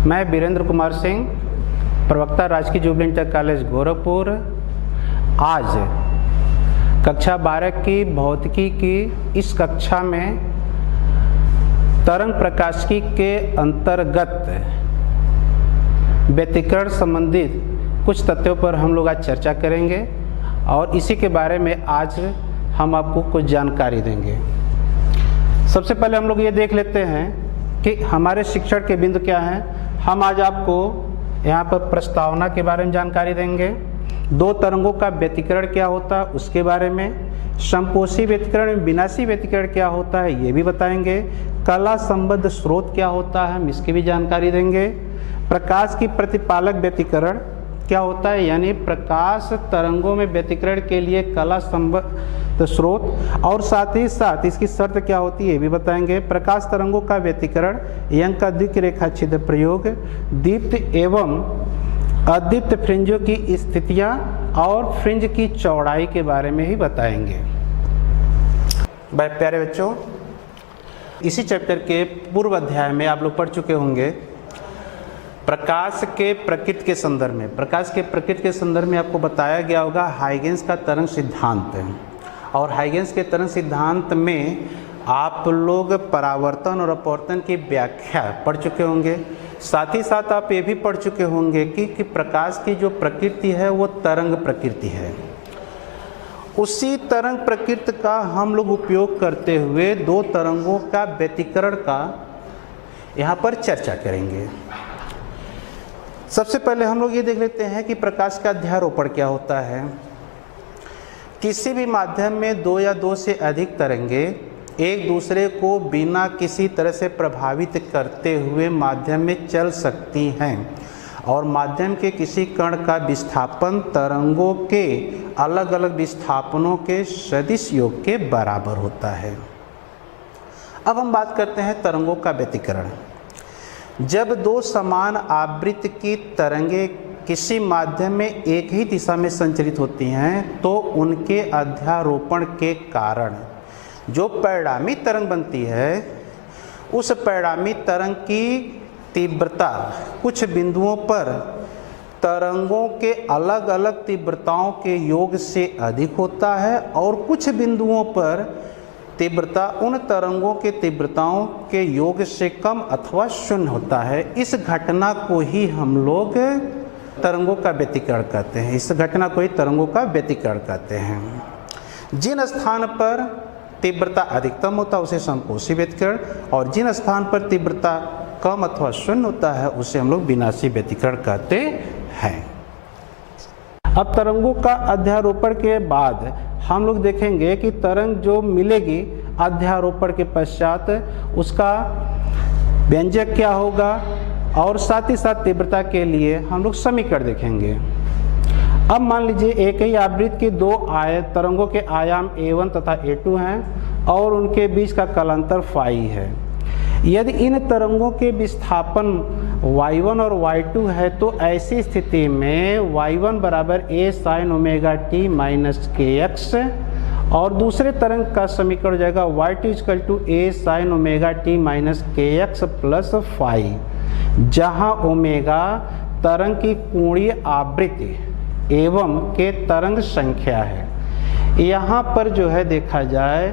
मैं वीरेंद्र कुमार सिंह, प्रवक्ता राजकीय जुबली इंटर कॉलेज गोरखपुर। आज कक्षा 12 की भौतिकी की इस कक्षा में तरंग प्रकाशिकी के अंतर्गत व्यतिकरण संबंधित कुछ तथ्यों पर हम लोग आज चर्चा करेंगे और इसी के बारे में आज हम आपको कुछ जानकारी देंगे। सबसे पहले हम लोग ये देख लेते हैं कि हमारे शिक्षण के बिंदु क्या हैं। हम आज आपको यहाँ पर प्रस्तावना के बारे में जानकारी देंगे, दो तरंगों का व्यतिकरण क्या होता है उसके बारे में, समपोषी व्यतिकरण, विनाशी व्यतिकरण क्या होता है ये भी बताएंगे, कला संबद्ध स्रोत क्या होता है हम इसकी भी जानकारी देंगे, प्रकाश की प्रतिपालक व्यतिकरण क्या होता है यानी प्रकाश तरंगों में व्यतिकरण के लिए कला संबद्ध स्रोत, और साथ ही साथ इसकी शर्त क्या होती है ये भी बताएंगे। प्रकाश तरंगों का व्यतिकरण, यंग का द्वितीय रेखा छिद्र प्रयोग, दीप्त एवं अदीप्त फ्रिंजों की स्थितियां और फ्रिंज की चौड़ाई के बारे में ही बताएंगे। प्यारे बच्चों, इसी चैप्टर के पूर्व अध्याय में आप लोग पढ़ चुके होंगे प्रकाश के प्रकृति के संदर्भ में। प्रकाश के प्रकृति के संदर्भ में आपको बताया गया होगा हाइगेंस का तरंग सिद्धांत, और हाइगेंस के तरंग सिद्धांत में आप लोग परावर्तन और अपवर्तन की व्याख्या पढ़ चुके होंगे। साथ ही साथ आप ये भी पढ़ चुके होंगे कि प्रकाश की जो प्रकृति है वो तरंग प्रकृति है। उसी तरंग प्रकृति का हम लोग उपयोग करते हुए दो तरंगों का व्यतिकरण का यहाँ पर चर्चा करेंगे। सबसे पहले हम लोग ये देख लेते हैं कि प्रकाश का अध्यारोपण क्या होता है। किसी भी माध्यम में दो या दो से अधिक तरंगे एक दूसरे को बिना किसी तरह से प्रभावित करते हुए माध्यम में चल सकती हैं और माध्यम के किसी कण का विस्थापन तरंगों के अलग अलग विस्थापनों के सदिश योग के बराबर होता है। अब हम बात करते हैं तरंगों का व्यतिकरण। जब दो समान आवृत्ति की तरंगे किसी माध्यम में एक ही दिशा में संचरित होती हैं तो उनके अध्यारोपण के कारण जो परिणामी तरंग बनती है उस परिणामी तरंग की तीव्रता कुछ बिंदुओं पर तरंगों के अलग अलग तीव्रताओं के योग से अधिक होता है और कुछ बिंदुओं पर तीव्रता उन तरंगों के तीव्रताओं के योग से कम अथवा शून्य होता है। इस घटना को ही हम लोग तरंगों का व्यतिकरण कहते हैं। इस घटना को ही तरंगों का व्यतिकरण कहते हैं। जिन स्थान पर तीव्रता अधिकतम होता है उसे समपोषी व्यतिकरण, और जिन स्थान पर तीव्रता कम अथवा शून्य होता है उसे हम लोग विनाशी व्यतिकरण कहते हैं। अब तरंगों का अध्यारोपण के बाद हम लोग देखेंगे कि तरंग जो मिलेगी अध्यारोपण के पश्चात उसका व्यंजक क्या होगा, और साथ ही साथ तीव्रता के लिए हम लोग समीकरण देखेंगे। अब मान लीजिए एक ही आवृत्ति की दो तरंगों के आयाम a1 तथा a2 हैं और उनके बीच का कालांतर फाई है। यदि इन तरंगों के विस्थापन y1 और y2 है तो ऐसी स्थिति में y1 बराबर a sin omega t minus kx और दूसरे तरंग का समीकरण हो जाएगा y2 equal to a sin omega t minus kx plus phi, जहाँ ओमेगा तरंग की कोणीय आवृत्ति एवं के तरंग संख्या है। यहाँ पर जो है देखा जाए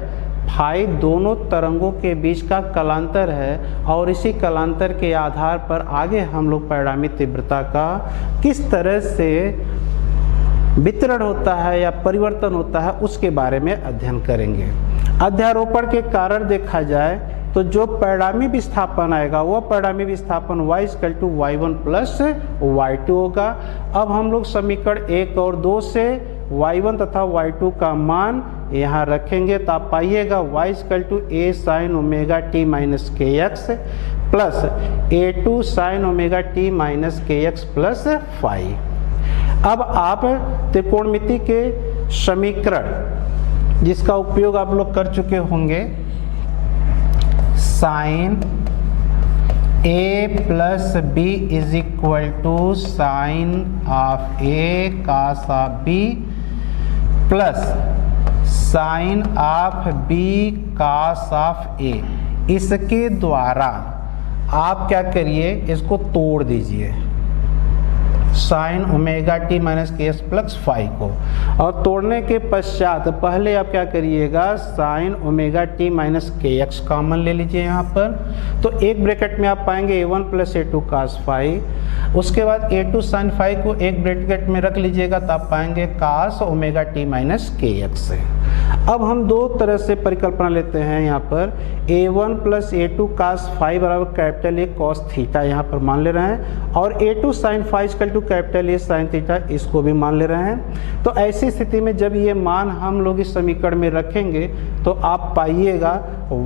फाई दोनों तरंगों के बीच का कलांतर है और इसी कलांतर के आधार पर आगे हम लोग परिणामी तीव्रता का किस तरह से वितरण होता है या परिवर्तन होता है उसके बारे में अध्ययन करेंगे। अध्यारोपण के कारण देखा जाए तो जो परिणामी विस्थापन आएगा वो परिणामी विस्थापन y equal to y1 plus y2 होगा। अब हम लोग समीकरण 1 और 2 से y1 तथा y2 का मान यहाँ रखेंगे तो आप पाइएगा y equal to a sin omega t minus kx plus a2 sin omega t minus kx plus phi. अब आप त्रिकोणमिति के समीकरण जिसका उपयोग आप लोग कर चुके होंगे, sine a plus B is equal to sine of a cos of b plus sine of b cos of a, इसके द्वारा आप क्या करिए, इसको तोड़ दीजिए sine omega T minus K X plus five को, और तोड़ने के पश्चात पहले आप क्या करिएगा, sine omega T minus K X common ले लीजिए यहाँ पर। तो एक ब्रैकेट में आप पाएंगे a1 plus a2 cos five, उसके बाद a2 साइन फाइव को एक ब्रैकेट में रख लीजिएगा तो आप पाएंगे cos omega T minus K x. अब हम दो तरह से परिकल्पना लेते हैं यहाँ पर, a1 plus a2 cos five बराबर कैपिटल A cos थीटा यहाँ पर मान ले रहे हैं, और a2 sine five equal to capital A sine theta इसको भी मान ले रहे हैं। तो ऐसी स्थिति में जब ये मान हम लोग इस समीकरण में रखेंगे तो आप पाइएगा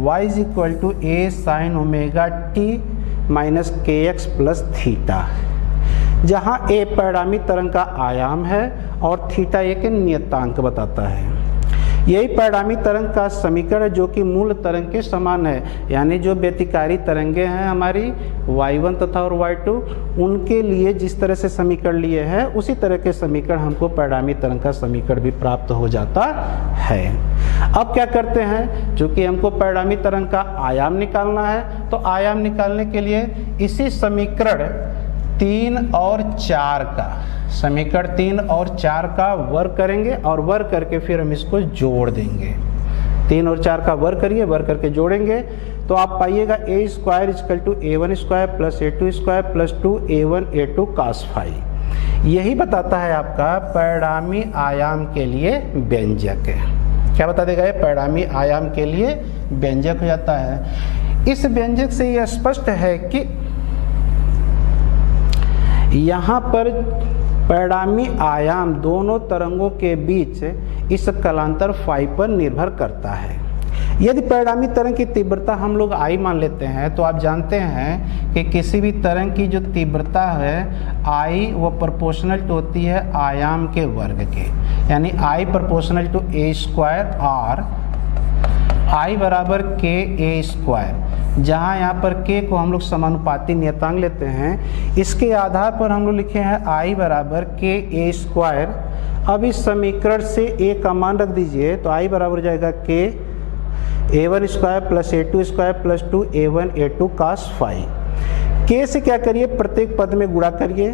y is equal to a sine omega T minus K X plus theta, जहाँ a परिणामी तरंग का आयाम है और थीटा एक नियतांक बताता है। यही परिणामी तरंग का समीकरण है जो कि मूल तरंग के समान है, यानी जो व्यतिकारी तरंगे हैं हमारी y1 तथा और y2, उनके लिए जिस तरह से समीकरण लिए हैं उसी तरह के समीकरण हमको परिणामी तरंग का समीकरण भी प्राप्त हो जाता है। अब क्या करते हैं, चूंकि हमको परिणामी तरंग का आयाम निकालना है तो आयाम निकालने के लिए इसी समीकरण 3 और 4 का, समीकरण 3 और 4 का वर्ग करेंगे और वर्ग करके फिर हम इसको जोड़ देंगे। 3 और 4 का वर्ग करिए, वर्ग करके जोड़ेंगे तो आप पाइएगा a square equal to a1 square plus a2 square plus 2a1 a2 cos five. यही बताता है आपका परिणामी आयाम के लिए व्यंजक। क्या बता देगा ये, परिणामी आयाम के लिए व्यंजक हो जाता है। इस व्यंजक से यह स्पष्ट है कि यहाँ पर परिणामी आयाम दोनों तरंगों के बीच इस कलांतर फाई पर निर्भर करता है। यदि परिणामी तरंग की तीव्रता हम लोग I मान लेते हैं तो आप जानते हैं कि किसी भी तरंग की जो तीव्रता है I वो प्रोपोर्शनल टू होती है आयाम के वर्ग के, यानी I proportional to a square और I बराबर k a स्क्वायर, जहाँ यहाँ पर k को हम लोग समानुपाती नियतांक लेते हैं। इसके आधार पर हम लोग लिखे हैं I बराबर k a स्क्वायर। अब इस समीकरण से a का मान रख दीजिए तो I बराबर हो जाएगा k a1 square plus a2 square plus 2a1 a2 cos five. k से क्या करिए, प्रत्येक पद में गुणा करिए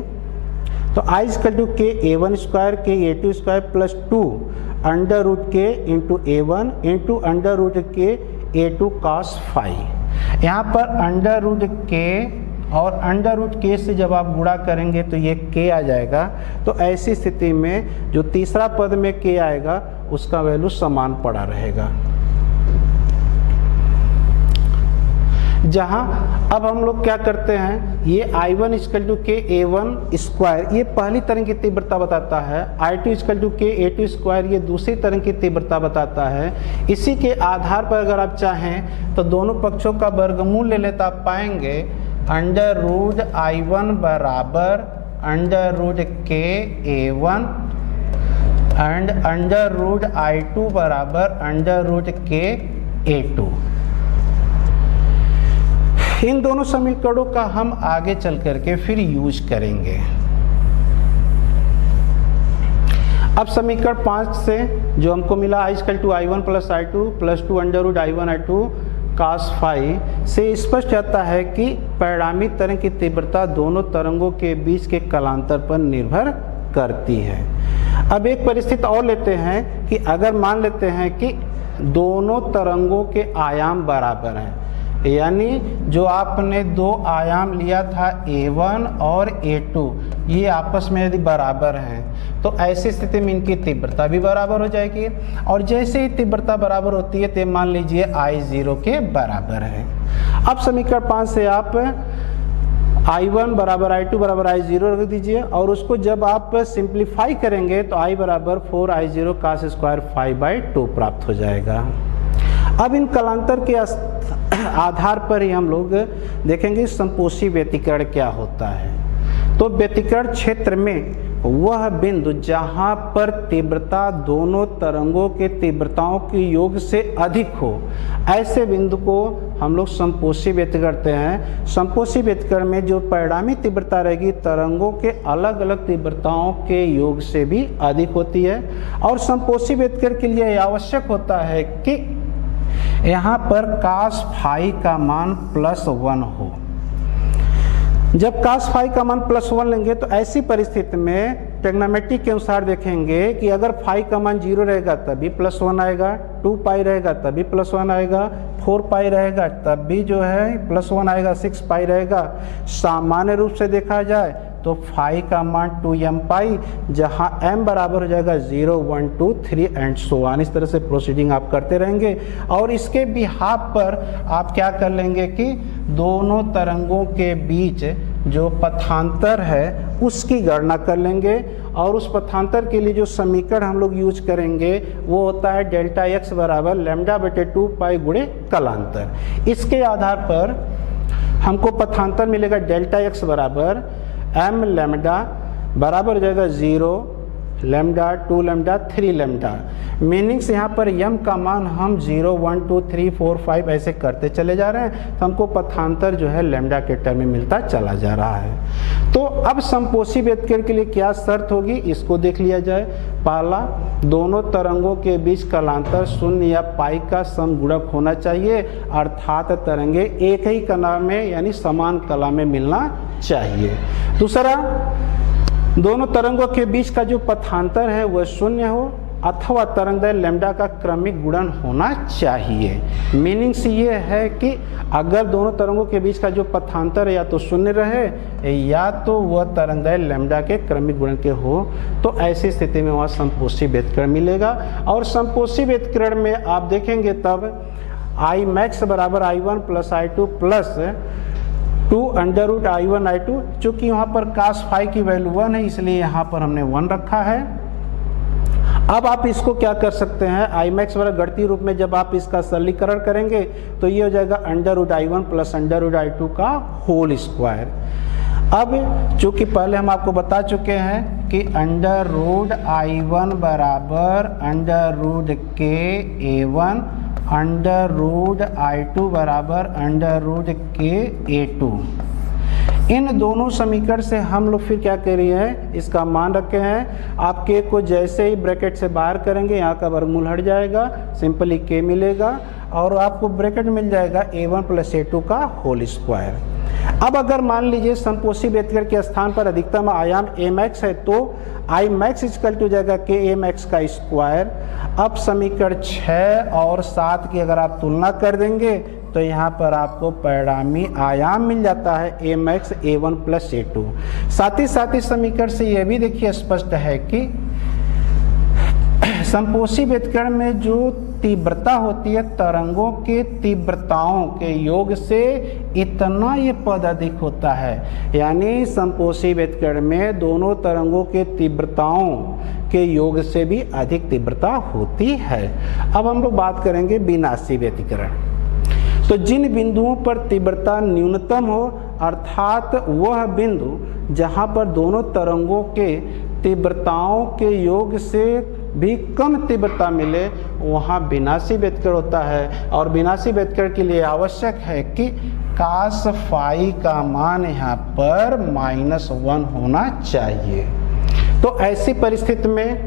तो I equal to k a1 square k a2 square plus 2 under root k into a1 into under root k a2 cos five. यहाँ पर अंडर रूट k और अंडर रूट k से जब आप गुणा करेंगे तो ये k आ जाएगा। तो ऐसी स्थिति में जो तीसरा पद में k आएगा उसका वैल्यू समान पड़ा रहेगा। जहाँ अब हम लोग क्या करते हैं, ये I1 equal to k a1 square ये पहली तरंग की तीव्रता बताता है, I2 equal to k a2 square ये दूसरी तरंग की तीव्रता बताता है। इसी के आधार पर अगर आप चाहें तो दोनों पक्षों का वर्गमूल ले लेता आप पाएंगे अंडर रूट I1 बराबर under root k a1 and under root I2 बराबर अंडर रूट k a2। इन दोनों समीकरणों का हम आगे चल करके फिर यूज करेंगे। अब समीकरण 5 से जो हमको मिला I equal to I1 plus I2 plus 2 under root I1 I2 cos five से स्पष्ट जाता है कि परिणामी तरंग की तीव्रता दोनों तरंगों के बीच के कलांतर पर निर्भर करती है। अब एक परिस्थिति और लेते हैं कि अगर मान लेते हैं कि दोनों तरंगों के आयाम बराबर हैं, यानी जो आपने दो आयाम लिया था a1 और a2 ये आपस में यदि बराबर हैं तो ऐसी स्थिति में इनकी तीव्रता भी बराबर हो जाएगी। और जैसे ही तीव्रता बराबर होती है तो मान लीजिए I0 के बराबर है। अब समीकरण 5 से आप I1 बराबर I2 बराबर I0 रख दीजिए और उसको जब आप सिंप्लीफाई करेंगे तो I बराबर 4I0 cos स्क्वायर 5/2 प्राप्त हो जाएगा। अब इन कलांतर के आधार पर ही हम लोग देखेंगे संपोषी व्यतिकरण क्या होता है। तो व्यतिकरण क्षेत्र में वह बिंदु जहां पर तीव्रता दोनों तरंगों के तीव्रताओं के योग से अधिक हो, ऐसे बिंदु को हम लोग संपोषी व्यतिकरण कहते हैं। संपोषी व्यतिकरण में जो परिणामी तीव्रता रहेगी तरंगों के अलग अलग तीव्रताओं के योग से भी अधिक होती है। और संपोषी व्यतिकरण के लिए आवश्यक होता है कि यहाँ पर cos फाई का मान +1 हो। जब cos फाई का मान +1 लेंगे तो ऐसी परिस्थिति में ट्रिग्नोमेट्री के अनुसार देखेंगे कि अगर फाई का मान 0 रहेगा तभी +1 आएगा, 2 पाई रहेगा तभी +1 आएगा, 4 पाई रहेगा तब भी जो है +1 आएगा, 6 पाई रहेगा। सामान्य रूप से देखा जाए तो फाई का मान 2m पाई, जहाँ m बराबर हो जाएगा 0, 1, 2, 3 एंड सो ऑन। इस तरह से प्रोसीडिंग आप करते रहेंगे और इसके बिहाफ पर आप क्या कर लेंगे कि दोनों तरंगों के बीच जो पथांतर है उसकी गणना कर लेंगे और उस पथांतर के लिए जो समीकरण हम लोग यूज करेंगे वो होता है डेल्टा x बराबर λ/2 पाई गुणे कलांतर। इसके आधार पर हमको पथांतर मिलेगा डेल्टा x बराबर m लैम्डा बराबर हो जाएगा 0, लैम्डा, 2 लैम्डा, 3 लैम्डा। मीनिंग्स यहाँ पर m का मान हम 0, 1, 2, 3, 4, 5 ऐसे करते चले जा रहे हैं तो हमको पथांतर जो है लैम्डा के टर्म में मिलता चला जा रहा है। तो अब समपोषी व्यतिकरण के लिए क्या शर्त होगी इसको देख लिया जाए। पहला, दोनों तरंगों के बीच कलांतर 0 या पाई का समगुणक होना चाहिए, अर्थात तरंगे एक ही कला में यानी समान कला में मिलना चाहिए। दूसरा, दोनों तरंगों के बीच का जो पथांतर है वह 0 हो अथवा तरंगदैर्घ्य लैम्डा का क्रमिक गुणन होना चाहिए। मीनिंग्स ये है कि अगर दोनों तरंगों के बीच का जो पथांतर है या तो 0 रहे या तो वह तरंगदैर्घ्य लैम्डा के क्रमिक गुणन के हो तो ऐसी स्थिति में वह समपोषी व्यतिकरण मिलेगा। और समपोषी व्यतिकरण में आप देखेंगे तब I max बराबर I1 plus I2 plus 2 under root I1 I2। चूँकि यहाँ पर cos फाई की वैल्यू 1 है इसलिए यहाँ पर हमने 1 रखा है। अब आप इसको क्या कर सकते हैं, I max बराबर गणितीय रूप में जब आप इसका सरलीकरण करेंगे तो ये हो जाएगा under root I1 plus under root I2 का होल स्क्वायर। अब चूँकि पहले हम आपको बता चुके हैं कि अंडर रूट I1 बराबर अंडर रूट के A1, अंडर रूट I2 बराबर अंडर रूट के A2। इन दोनों समीकरण से हम लोग फिर क्या कर रहे हैं, इसका मान रखे हैं। आप के को जैसे ही ब्रैकेट से बाहर करेंगे यहाँ का वर्गमूल हट जाएगा, सिंपली के मिलेगा और आपको ब्रैकेट मिल जाएगा A1 प्लस A2 का होल स्क्वायर। अब अगर मान लीजिए समपोषी व्यतिकरण के स्थान पर अधिकतम आयाम Amax है तो I max इक्वल टू जाएगा के Amax का स्क्वायर। अब समीकरण 6 और 7 की अगर आप तुलना कर देंगे तो यहाँ पर आपको परिणामी आयाम मिल जाता है Amax A1 प्लस A2। साथ ही समीकरण से यह भी देखिए स्पष्ट है कि समपोषी व्यतिकरण में जो तीव्रता होती है तरंगों के तीव्रताओं के योग से इतना ये पद अधिक होता है, यानी समपोषी व्यतिकरण में दोनों तरंगों के तीव्रताओं के योग से भी अधिक तीव्रता होती है। अब हम लोग बात करेंगे विनाशी व्यतिकरण। तो जिन बिंदुओं पर तीव्रता न्यूनतम हो अर्थात वह बिंदु जहां पर दोनों तरंगों के तीव्रताओं के योग से भी कम तीव्रता मिले वहाँ विनाशी व्यतिकरण होता है। और विनाशी व्यतिकरण के लिए आवश्यक है कि cos फाई का मान यहाँ पर -1 होना चाहिए। तो ऐसी परिस्थिति में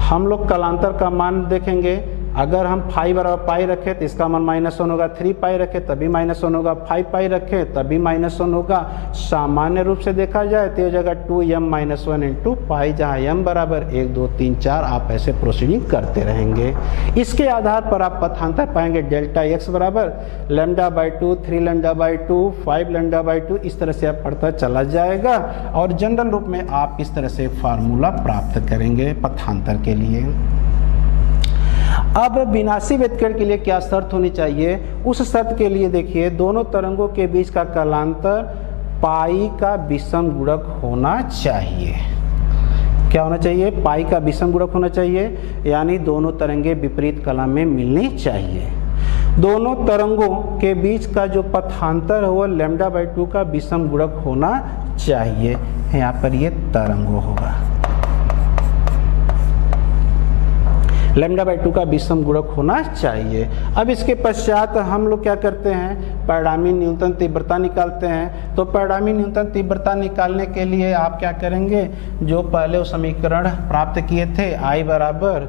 हम लोग कलांतर का मान देखेंगे। अगर हम फाई बराबर पाई रखें तो इसका मान -1 होगा, 3 पाई रखें तभी -1 होगा, 5 पाई रखें तभी -1 होगा। सामान्य रूप से देखा जाए तो हो जाएगा 2m-1 इंटू पाई, जहाँ m बराबर 1, 2, 3, 4 आप ऐसे प्रोसीडिंग करते रहेंगे। इसके आधार पर आप पथांतर पाएंगे डेल्टा x बराबर λ/2, 3 λ/2, 5 λ/2। इस तरह से आप पढ़ता चला जाएगा और जनरल रूप में आप इस तरह से फार्मूला प्राप्त करेंगे पथांतर के लिए। अब विनाशी व्यतिकरण के लिए क्या शर्त होनी चाहिए, उस शर्त के लिए देखिए दोनों तरंगों के बीच का कलांतर पाई का विषम गुणक होना चाहिए। क्या होना चाहिए, पाई का विषम गुणक होना चाहिए, यानी दोनों तरंगे विपरीत कला में मिलनी चाहिए। दोनों तरंगों के बीच का जो पथांतर है वो λ/2 का विषम गुणक होना चाहिए। यहाँ पर ये तरंगों होगा, λ/2 का विषम गुणक होना चाहिए। अब इसके पश्चात हम लोग क्या करते हैं, परिणामी न्यूनतम तीव्रता निकालते हैं। तो परिणामी न्यूनतम तीव्रता निकालने के लिए आप क्या करेंगे, जो पहले वो समीकरण प्राप्त किए थे I बराबर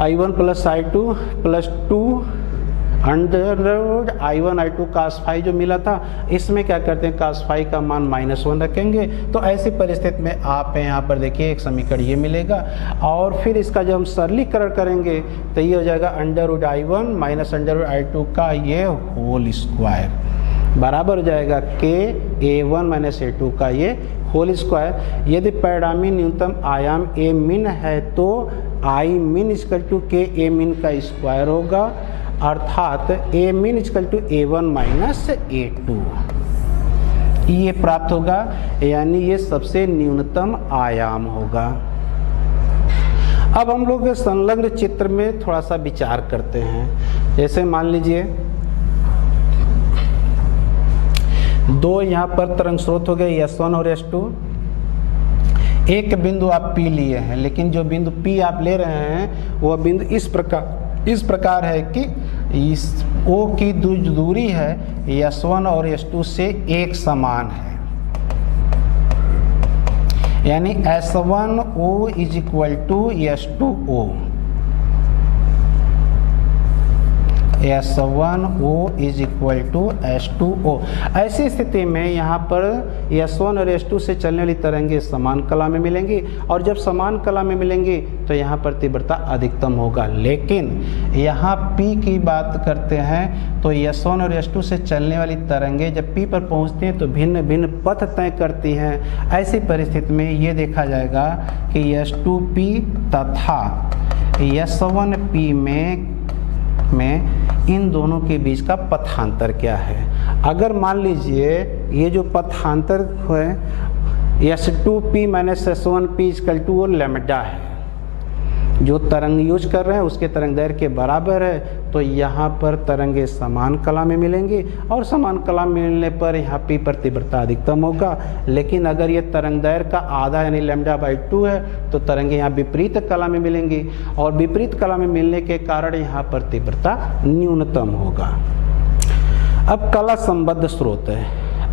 I1 plus I2 plus 2 under I1 I2 cos phi जो मिला था, इसमें क्या करते हैं cos फाई का मान -1 रखेंगे। तो ऐसी परिस्थिति में आप यहाँ पर देखिए एक समीकरण ये मिलेगा, और फिर इसका जब हम सरलीकरण करेंगे तो ये हो जाएगा √I1 माइनस √I2 का ये होल स्क्वायर बराबर हो जाएगा के A1 माइनस A2 का ये होल स्क्वायर। यदि परिणामी न्यूनतम आयाम A min है तो I min equal to K A min का स्क्वायर होगा, अर्थात A min equal to A1 minus A2 ये प्राप्त होगा, यानी ये सबसे न्यूनतम आयाम होगा। अब हम लोग संलग्न चित्र में थोड़ा सा विचार करते हैं। जैसे मान लीजिए दो यहाँ पर तरंग स्रोत हो गए S1 और S2। एक बिंदु आप P लिए हैं, लेकिन जो बिंदु P आप ले रहे हैं वह बिंदु इस प्रकार है कि इस O की दूरी है S1 और S2 से एक समान है, यानी S1O is equal to S2O। S1O is equal to S2O। ऐसी स्थिति में यहाँ पर S1 और S2 से चलने वाली तरंगे समान कला में मिलेंगी, और जब समान कला में मिलेंगी तो यहाँ पर तीव्रता अधिकतम होगा। लेकिन यहाँ P की बात करते हैं तो S1 और S2 से चलने वाली तरंगे जब P पर पहुँचती हैं तो भिन्न भिन्न पथ तय करती हैं। ऐसी परिस्थिति में ये देखा जाएगा कि S2P तथा S1P में इन दोनों के बीच का पथांतर क्या है। अगर मान लीजिए ये जो पथांतर है S2P minus S1P equal to वो लैम्डा है, जो तरंग यूज कर रहे हैं उसके तरंग दैर्घ्य के बराबर है, तो यहाँ पर तरंगे समान कला में मिलेंगी, और समान कला में मिलने पर यहाँ P पर तीव्रता अधिकतम होगा। लेकिन अगर ये तरंग दैर्घ्य का आधा यानी λ/2 है तो तरंगे यहाँ विपरीत कला में मिलेंगी, और विपरीत कला में मिलने के कारण यहाँ पर तीव्रता न्यूनतम होगा। अब कला संबद्ध स्रोत है,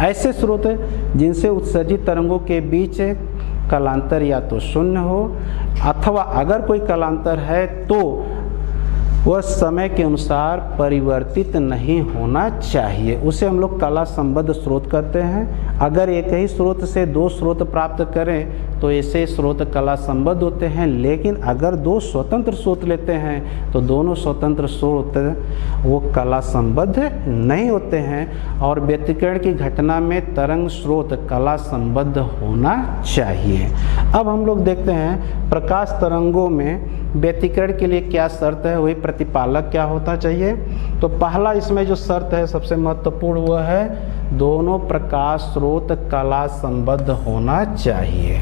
ऐसे स्रोत है जिनसे उत्सर्जित तरंगों के बीच कलांतर या तो शून्य हो, अथवा अगर कोई कलांतर है तो वह समय के अनुसार परिवर्तित नहीं होना चाहिए। उसे हम लोग कला संबद्ध स्रोत कहते हैं। अगर एक ही स्रोत से दो स्रोत प्राप्त करें तो ऐसे स्रोत कला संबद्ध होते हैं, लेकिन अगर दो स्वतंत्र स्रोत लेते हैं तो दोनों स्वतंत्र स्रोत वो कला संबद्ध नहीं होते हैं, और व्यतिकरण की घटना में तरंग स्रोत कला संबद्ध होना चाहिए। अब हम लोग देखते हैं प्रकाश तरंगों में व्यतिकरण के लिए क्या शर्त है, वही प्रतिपालक क्या होता चाहिए। तो पहला इसमें जो शर्त है सबसे महत्वपूर्ण वह है दोनों प्रकाश स्रोत कला संबद्ध होना चाहिए।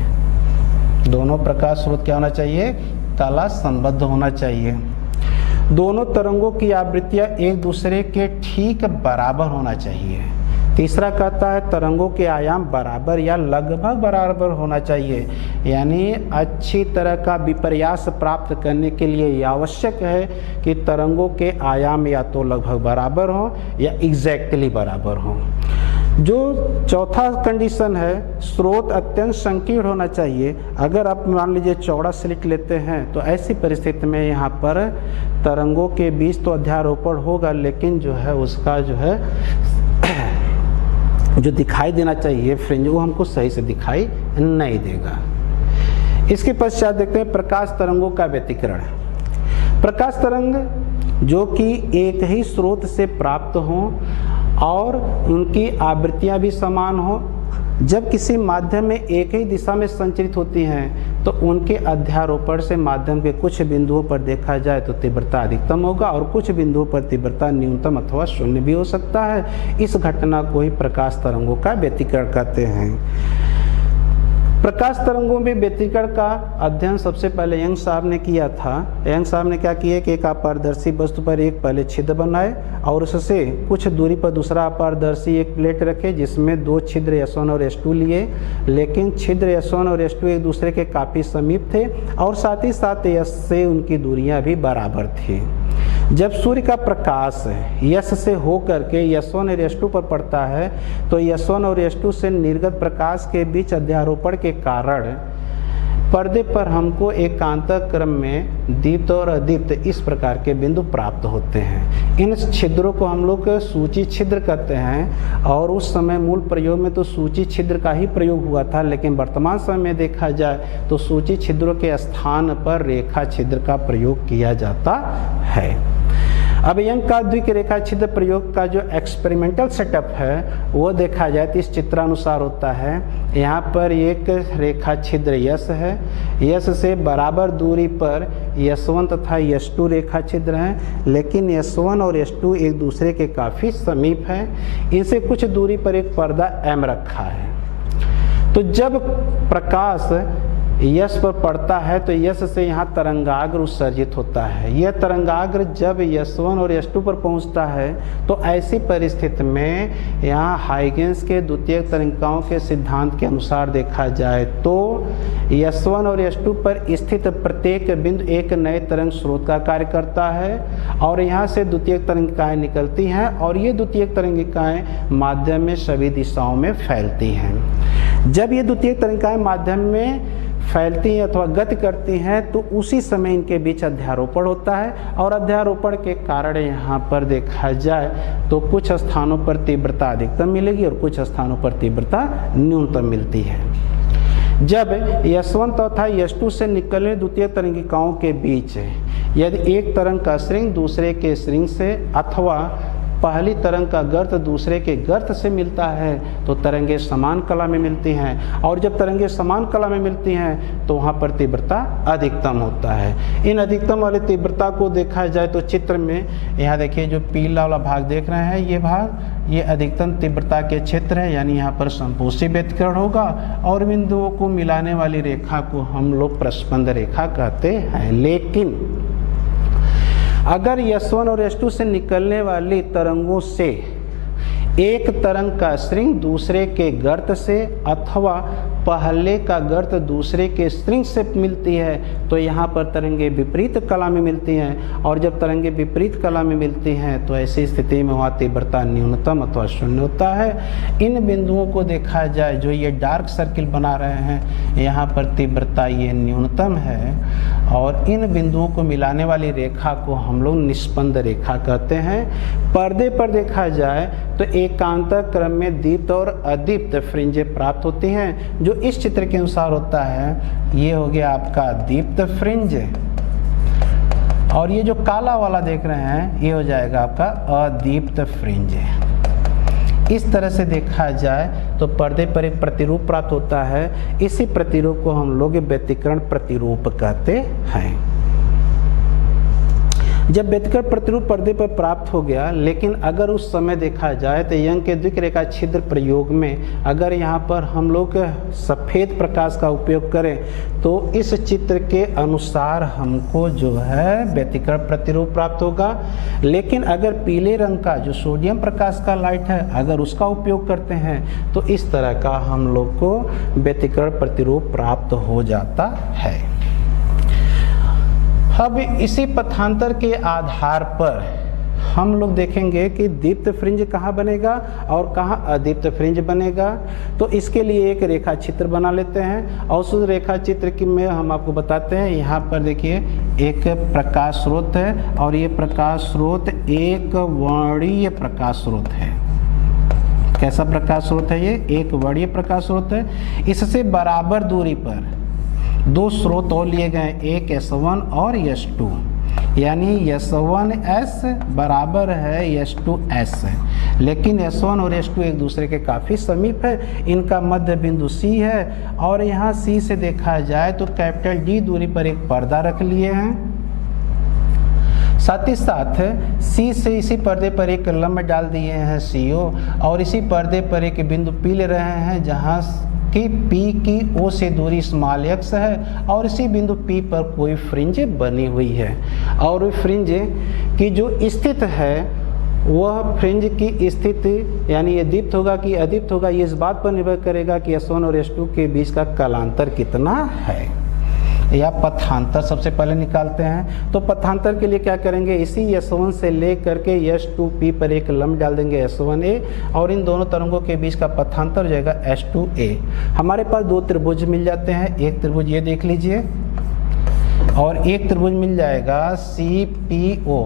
दोनों प्रकाश स्रोत क्या होना चाहिए, कला संबद्ध होना चाहिए। दोनों तरंगों की आवृत्तियां एक दूसरे के ठीक बराबर होना चाहिए। तीसरा कहता है तरंगों के आयाम बराबर या लगभग बराबर होना चाहिए, यानी अच्छी तरह का विपर्यास प्राप्त करने के लिए यह आवश्यक है कि तरंगों के आयाम या तो लगभग बराबर हों या एग्जैक्टली बराबर हों। जो चौथा कंडीशन है स्रोत अत्यंत संकीर्ण होना चाहिए। अगर आप मान लीजिए चौड़ा स्लिट लेते हैं तो ऐसी परिस्थिति में यहाँ पर तरंगों के बीच तो अध्यारोपण होगा, लेकिन जो है उसका जो है जो दिखाई देना चाहिए फ्रिंज वो हमको सही से दिखाई नहीं देगा। इसके पश्चात देखते हैं प्रकाश तरंगों का व्यतिकरण। प्रकाश तरंग जो कि एक ही स्रोत से प्राप्त हों और उनकी आवृत्तियां भी समान हों, जब किसी माध्यम में एक ही दिशा में संचरित होती हैं तो उनके अध्यारोपण से माध्यम के कुछ बिंदुओं पर देखा जाए तो तीव्रता अधिकतम होगा, और कुछ बिंदुओं पर तीव्रता न्यूनतम अथवा शून्य भी हो सकता है। इस घटना को ही प्रकाश तरंगों का व्यतिकरण कहते हैं। प्रकाश तरंगों में व्यतिकरण का अध्ययन सबसे पहले यंग साहब ने किया था। यंग साहब ने क्या किया कि एक अपारदर्शी वस्तु पर एक पहले छिद्र बनाए और उससे कुछ दूरी पर दूसरा अपारदर्शी एक प्लेट रखे जिसमें दो छिद्र S1 और S2 लिए, लेकिन छिद्र S1 और S2 एक दूसरे के काफ़ी समीप थे और साथ ही साथ S से उनकी दूरियां भी बराबर थी। जब सूर्य का प्रकाश S से होकर के S1 और S2 पर पड़ता है तो S1 और S2 से निर्गत प्रकाश के बीच अध्यारोपण के कारण पर्दे पर हमको एकांतर क्रम में दीप्त और अदीप्त इस प्रकार के बिंदु प्राप्त होते हैं। इन छिद्रों को हम लोग सूची छिद्र कहते हैं और उस समय मूल प्रयोग में तो सूची छिद्र का ही प्रयोग हुआ था, लेकिन वर्तमान समय में देखा जाए तो सूची छिद्रों के स्थान पर रेखा छिद्र का प्रयोग किया जाता है। अब यंग का द्विक रेखा छिद्र प्रयोग का जो एक्सपेरिमेंटल सेटअप है वो देखा जाए तो इस चित्रानुसार होता है। यहाँ पर एक रेखा छिद्र यस है, यस से बराबर दूरी पर S1 तथा S2 रेखा छिद्र हैं, लेकिन S1 और S2 एक दूसरे के काफ़ी समीप हैं। इनसे कुछ दूरी पर एक पर्दा M रखा है। तो जब प्रकाश यश पर पड़ता है तो यश से यहाँ तरंगाग्र उत्सर्जित होता है। यह तरंगाग्र जब S1 और S2 पर पहुँचता है तो ऐसी परिस्थिति में यहाँ हाइगेंस के द्वितीयक तरंगिकाओं के सिद्धांत के अनुसार देखा जाए तो S1 और S2 पर स्थित प्रत्येक बिंदु एक नए तरंग स्रोत का कार्य करता है और यहाँ से द्वितीयक तरंगिकाएँ निकलती हैं और ये द्वितीयक तरंगिकाएँ माध्यम में सभी दिशाओं में फैलती हैं। जब ये द्वितीयक तरंगिकाएँ माध्यम में फैलती हैं अथवा गति करती हैं तो उसी समय इनके बीच अध्यारोपण होता है और अध्यारोपण के कारण यहाँ पर देखा जाए तो कुछ स्थानों पर तीव्रता अधिकतम मिलेगी और कुछ स्थानों पर तीव्रता न्यूनतम मिलती है। जब S1 तथा S2 से निकलने द्वितीय तरंगिकाओं के बीच यदि एक तरंग का श्रृंग दूसरे के श्रृंग से अथवा पहली तरंग का गर्त दूसरे के गर्त से मिलता है तो तरंगें समान कला में मिलती हैं और जब तरंगें समान कला में मिलती हैं तो वहाँ पर तीव्रता अधिकतम होता है। इन अधिकतम वाली तीव्रता को देखा जाए तो चित्र में यहाँ देखिए जो पीला वाला भाग देख रहे हैं, ये भाग ये अधिकतम तीव्रता के क्षेत्र है, यानी यहाँ पर संपोषी व्यतिकरण होगा और बिंदुओं को मिलाने वाली रेखा को हम लोग प्रस्पंद रेखा कहते हैं। लेकिन अगर S1 और S2 से निकलने वाली तरंगों से एक तरंग का श्रृंग दूसरे के गर्त से अथवा पहले का गर्त दूसरे के श्रृंग से मिलती है तो यहाँ पर तरंगें विपरीत कला में मिलती हैं और जब तरंगें विपरीत कला में मिलती हैं तो ऐसी स्थिति में वहाँ तीव्रता न्यूनतम अथवा शून्य होता है। इन बिंदुओं को देखा जाए जो ये डार्क सर्किल बना रहे हैं, यहाँ पर तीव्रता ये न्यूनतम है और इन बिंदुओं को मिलाने वाली रेखा को हम लोग निस्पंद रेखा कहते हैं। पर्दे पर देखा जाए तो एकांतर क्रम में दीप्त और अदीप्त फ्रिंजें प्राप्त होती हैं जो इस चित्र के अनुसार होता है। ये हो गया आपका दीप्त फ्रिंज और ये जो काला वाला देख रहे हैं ये हो जाएगा आपका अदीप्त फ्रिंज। इस तरह से देखा जाए तो पर्दे पर एक प्रतिरूप प्राप्त होता है। इसी प्रतिरूप को हम लोग व्यतिकरण प्रतिरूप कहते हैं। जब व्यतिकरण प्रतिरूप पर्दे पर प्राप्त हो गया, लेकिन अगर उस समय देखा जाए तो यंग के द्विक रेखा छिद्र प्रयोग में अगर यहाँ पर हम लोग सफ़ेद प्रकाश का उपयोग करें तो इस चित्र के अनुसार हमको जो है व्यतिकरण प्रतिरूप प्राप्त होगा। लेकिन अगर पीले रंग का जो सोडियम प्रकाश का लाइट है अगर उसका उपयोग करते हैं तो इस तरह का हम लोग को व्यतिकरण प्रतिरूप प्राप्त हो जाता है। अब इसी पथांतर के आधार पर हम लोग देखेंगे कि दीप्त फ्रिंज कहाँ बनेगा और कहाँ अदीप्त फ्रिंज बनेगा। तो इसके लिए एक रेखा चित्र बना लेते हैं और उस रेखा चित्र की में हम आपको बताते हैं। यहाँ पर देखिए एक प्रकाश स्रोत है और ये प्रकाश स्रोत एक वर्णीय प्रकाश स्रोत है। कैसा प्रकाश स्रोत है? ये एक वर्णीय प्रकाश स्रोत है। इससे बराबर दूरी पर दो स्रोत और लिए गए, एक S1 और S2, यानी S1S बराबर है S2S। लेकिन S1 और S2 एक दूसरे के काफ़ी समीप है। इनका मध्य बिंदु C है और यहाँ C से देखा जाए तो कैपिटल D दूरी पर एक पर्दा रख लिए हैं। साथ ही साथ C से इसी पर्दे पर एक लंब डाल दिए हैं CO और इसी पर्दे पर एक बिंदु P ले रहे हैं जहाँ कि P की O से दूरी स्मॉल x है और इसी बिंदु P पर कोई फ्रिंज बनी हुई है और फ्रिंज की जो स्थिति है वह फ्रिंज की स्थिति यानी ये दीप्त होगा कि अदीप्त होगा, ये इस बात पर निर्भर करेगा कि S1 और S2 के बीच का कालांतर कितना है। या पथांतर सबसे पहले निकालते हैं। तो पथांतर के लिए क्या करेंगे, इसी S1 से ले करके S2P पर एक लंब डाल देंगे S1A, और इन दोनों तरंगों के बीच का पथांतर हो जाएगा S2A। हमारे पास दो त्रिभुज मिल जाते हैं, एक त्रिभुज ये देख लीजिए और एक त्रिभुज मिल जाएगा CPO।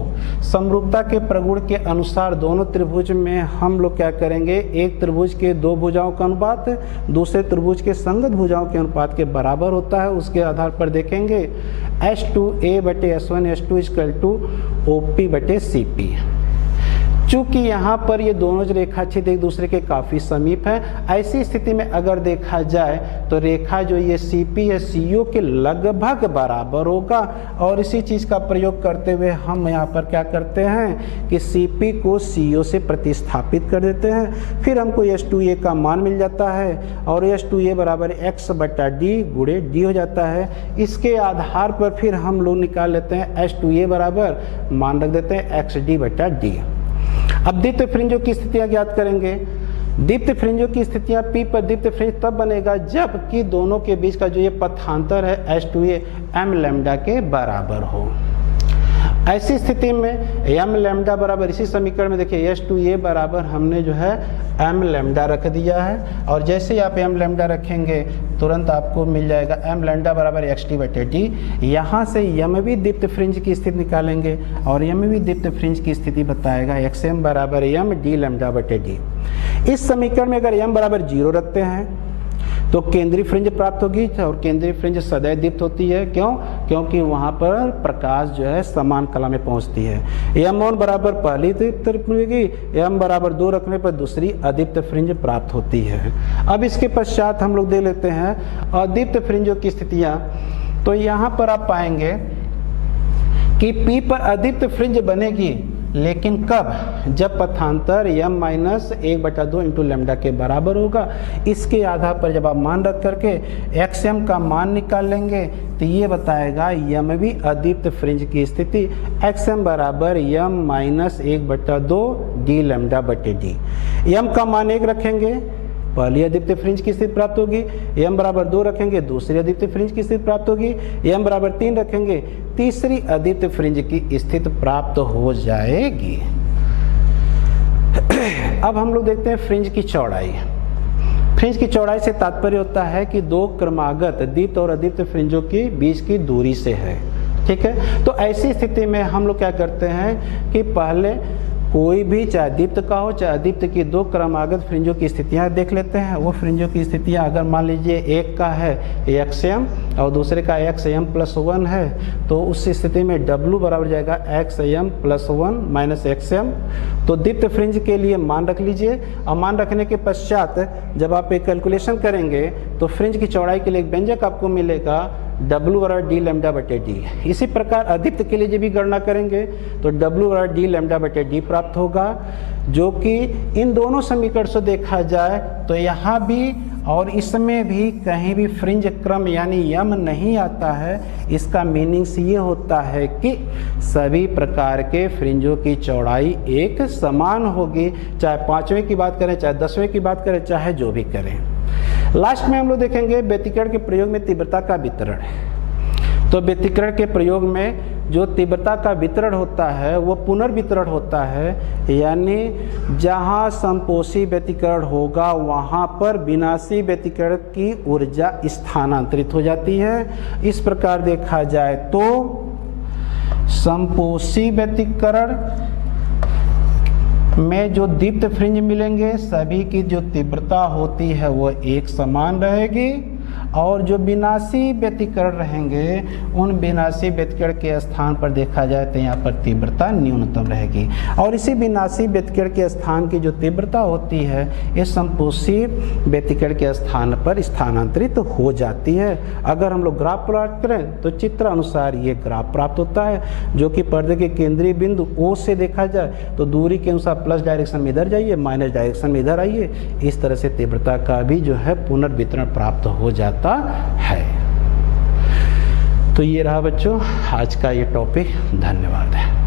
समरूपता के प्रगुण के अनुसार दोनों त्रिभुज में हम लोग क्या करेंगे, एक त्रिभुज के दो भुजाओं का अनुपात दूसरे त्रिभुज के संगत भुजाओं के अनुपात के बराबर होता है। उसके आधार पर देखेंगे S2A बटे S1 S2 equal to OP बटे CP। चूंकि यहाँ पर ये दोनों जो रेखाछेद एक दूसरे के काफ़ी समीप हैं, ऐसी स्थिति में अगर देखा जाए तो रेखा जो ये CP है CO के लगभग बराबर होगा। और इसी चीज़ का प्रयोग करते हुए हम यहाँ पर क्या करते हैं कि CP को CO से प्रतिस्थापित कर देते हैं, फिर हमको S2A का मान मिल जाता है और S2A बराबर x बटा d गुणे d हो जाता है। इसके आधार पर फिर हम लोग निकाल लेते हैं S2A बराबर मान रख देते हैं xd बटा d। अब दीप्त फ्रिंजों की स्थितियां ज्ञात करेंगे। दीप्त फ्रिंजों की स्थितियां P पर दीप्त फ्रिंज तब बनेगा जबकि दोनों के बीच का जो ये पथांतर है S2A m लैम्डा के बराबर हो। ऐसी स्थिति में m लैम्डा बराबर, इसी समीकरण में देखिए S2A बराबर हमने जो है m लैम्डा रख दिया है, और जैसे ही आप m लैम्डा रखेंगे तुरंत आपको मिल जाएगा m लैम्डा बराबर xd बटे d। यहाँ से यमवी दीप्त फ्रिंज की स्थिति निकालेंगे और यमवी दीप्त फ्रिंज की स्थिति बताएगा xm बराबर m d लैम्डा बटे d। इस समीकरण में अगर m बराबर 0 रखते हैं तो केंद्रीय फ्रिंज प्राप्त होगी, और केंद्रीय फ्रिंज सदैव दीप्त होती है। क्यों? क्योंकि वहाँ पर प्रकाश जो है समान कला में पहुँचती है। m1 बराबर पहली दीप्त मिलेगी, m बराबर 2 रखने पर दूसरी अदीप्त फ्रिंज प्राप्त होती है। अब इसके पश्चात हम लोग दे लेते हैं अदीप्त फ्रिंजों की स्थितियाँ। तो यहाँ पर आप पाएंगे कि P पर अदीप्त फ्रिंज बनेगी, लेकिन कब? जब पथांतर m माइनस 1/2 इंटू लैम्डा के बराबर होगा। इसके आधार पर जब आप मान रख करके xm का मान निकाल लेंगे तो ये बताएगा यमवी अदीप्त फ्रिंज की स्थिति xm बराबर m माइनस 1/2 d लैम्डा बटे d। m का मान 1 रखेंगे, पहली अदीप्त फ्रिंज की स्थिति प्राप्त होगी। m बराबर 2 रखेंगे, दूसरी अदीप्त फ्रिंज की स्थिति प्राप्त होगी। m बराबर 3 रखेंगे, तीसरी अदीप्त फ्रिंज की स्थिति प्राप्त हो जाएगी। अब हम लोग देखते हैं फ्रिंज की चौड़ाई। फ्रिंज की चौड़ाई से तात्पर्य होता है कि दो क्रमागत दीप्त और अदीप्त फ्रिंजों के बीच की दूरी से है। ठीक है, तो ऐसी स्थिति में हम लोग क्या करते हैं कि पहले कोई भी चाहे दीप्त का हो चाहे अदीप्त की दो क्रमागत फ्रिंजों की स्थितियां देख लेते हैं। वो फ्रिंजों की स्थितियां अगर मान लीजिए एक का है xm और दूसरे का xm प्लस 1 है, तो उस स्थिति में w बराबर जाएगा xm प्लस 1 माइनस xm। तो दीप्त फ्रिंज के लिए मान रख लीजिए, और मान रखने के पश्चात जब आप एक कैलकुलेशन करेंगे तो फ्रिंज की चौड़ाई के लिए एक व्यंजक आपको मिलेगा w बराबर d लैम्डा बटे d। इसी प्रकार अदीप्त के लिए जब भी गणना करेंगे तो w बराबर d लैम्डा बटे d प्राप्त होगा, जो कि इन दोनों समीकरण से देखा जाए तो यहाँ भी और इसमें भी कहीं भी फ्रिंज क्रम यानी यम नहीं आता है। इसका मीनिंग्स ये होता है कि सभी प्रकार के फ्रिंजों की चौड़ाई एक समान होगी, चाहे 5वें की बात करें, चाहे 10वें की बात करें, चाहे जो भी करें। लास्ट में हम लोग देखेंगे व्यतिकरण के प्रयोग में तीव्रता का वितरण। तो व्यतिकरण के प्रयोग में जो तीव्रता का वितरण होता है वो पुनर्वितरण होता है, यानी जहाँ समपोषी व्यतिकरण होगा वहाँ पर विनाशी व्यतिकरण की ऊर्जा स्थानांतरित हो जाती है। इस प्रकार देखा जाए तो समपोषी व्यतिकरण में जो दीप्त फ्रिंज मिलेंगे सभी की जो तीव्रता होती है वो एक समान रहेगी, और जो विनाशी व्यतिकरण रहेंगे उन विनाशी व्यतिकरण के स्थान पर देखा जाए तो यहाँ पर तीव्रता न्यूनतम रहेगी, और इसी विनाशी व्यतिकरण के स्थान की जो तीव्रता होती है ये समपोषी व्यतिकरण के स्थान पर स्थानांतरित हो जाती है। अगर हम लोग ग्राफ प्लॉट करें तो चित्र अनुसार ये ग्राफ प्राप्त होता है, जो कि पर्दे के केंद्रीय बिंदु O से देखा जाए तो दूरी के अनुसार प्लस डायरेक्शन में इधर जाइए, माइनस डायरेक्शन में इधर आइए। इस तरह से तीव्रता का भी जो है पुनर्वितरण प्राप्त हो जाता है। तो ये रहा बच्चों आज का ये टॉपिक। धन्यवाद है।